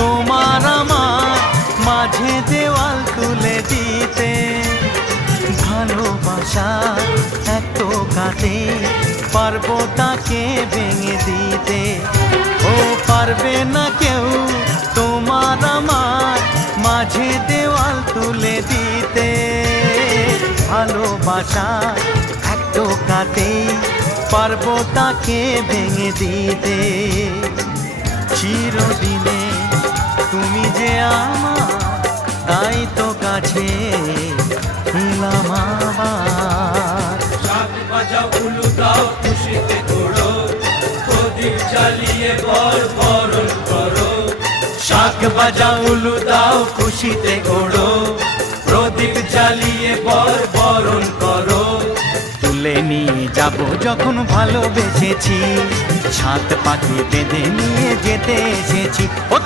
তোমার আমার মাঝে দেওয়াল তুলে দিতে। ভালোবাসা এত কাটে, পারবো তাকে ভেঙে দিতে। ও পারবে না কেউ তোমার আমার মাঝে দেওয়াল তুলে দিতে। ভালোবাসা এত কাটে, পারবো তাকে ভেঙে দিতে। চিরদিনে তুমি যে আমার, তাই তো কাছে এলাম আবার। শাক বাজাও উলু দাও খুশিতে ঘোড়ো, প্রদীপ জ্বালিয়ে বরণ করো। শাক বাজাও উলু দাও খুশিতে ঘোড়ো, প্রদীপ জ্বালিয়ে বরণ করো। তুলে নিয়ে যাব যখন ভালোবেসেছি, ছাদ পাখি বেঁধে নিয়ে যেতে এসেছি। ও